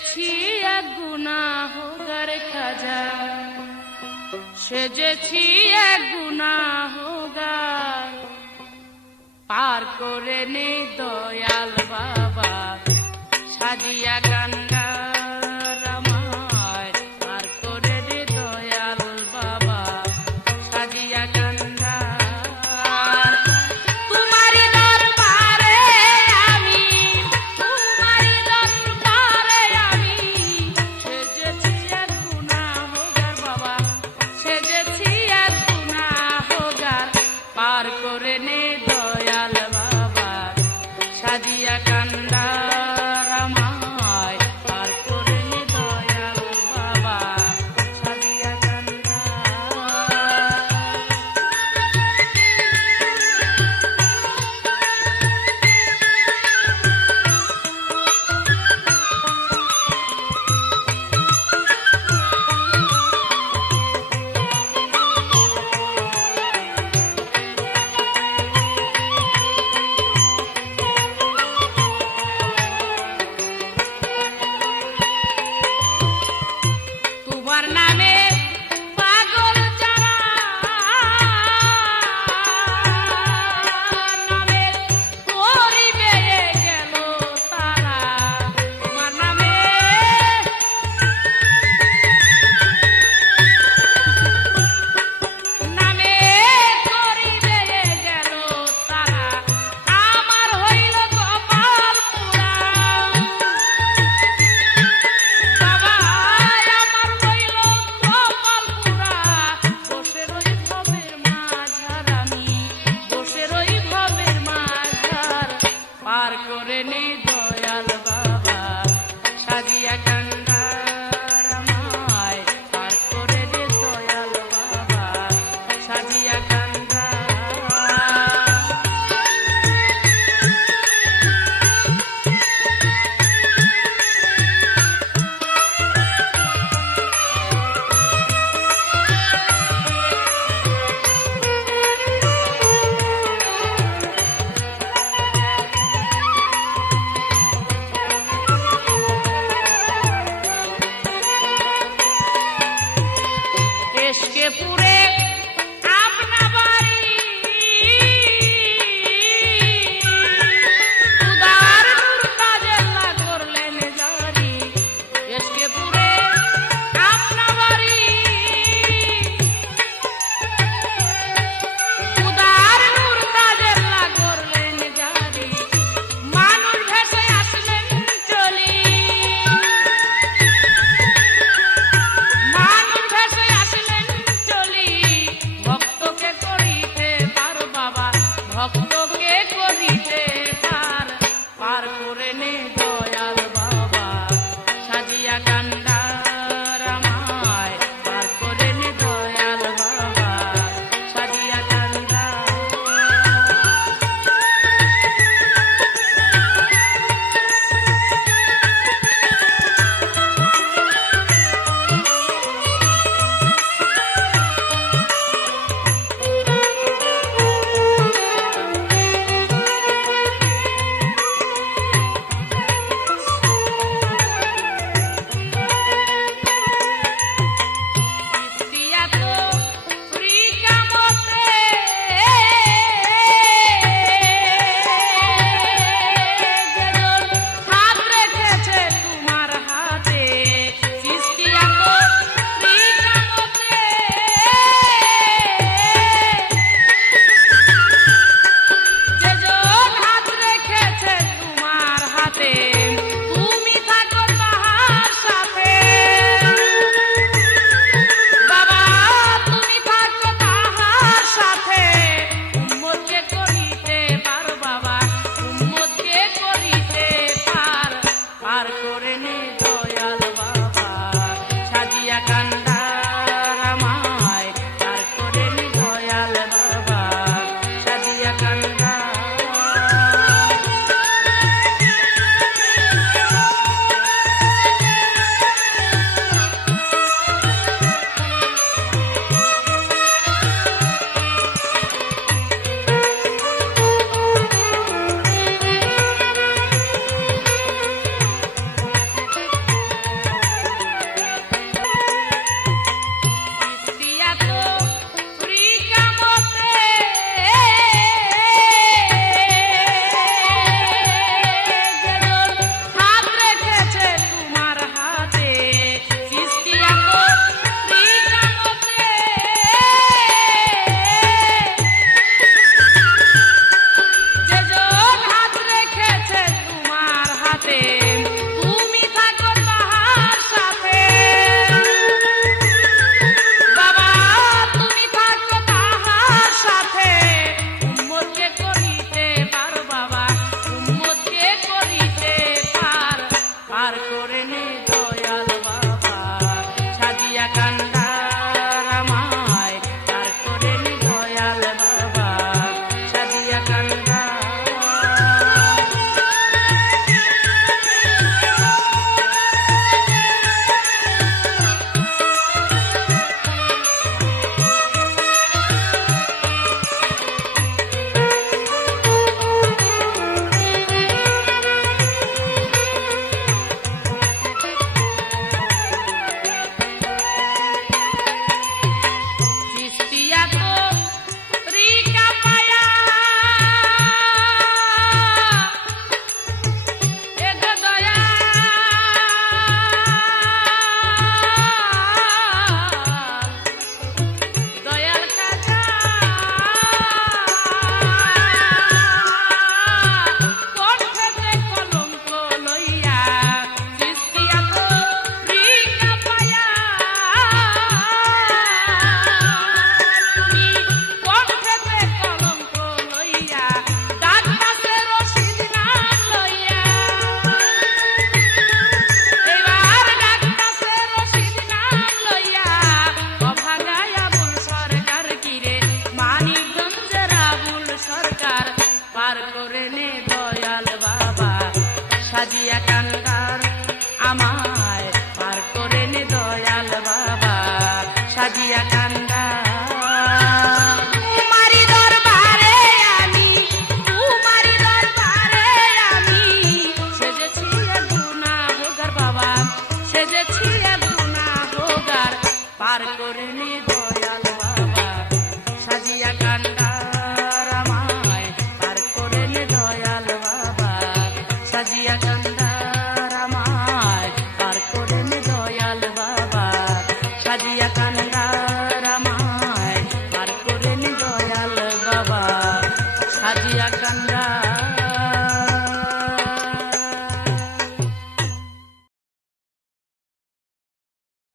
সেজেছি এক গুনাহগার খাজা পার করে নে দয়াল বাবা। সাজিয়া কান্না করে নি দয়াল বাবা সাজিয়া কান pureza. Serenade. পার করে নিয়ে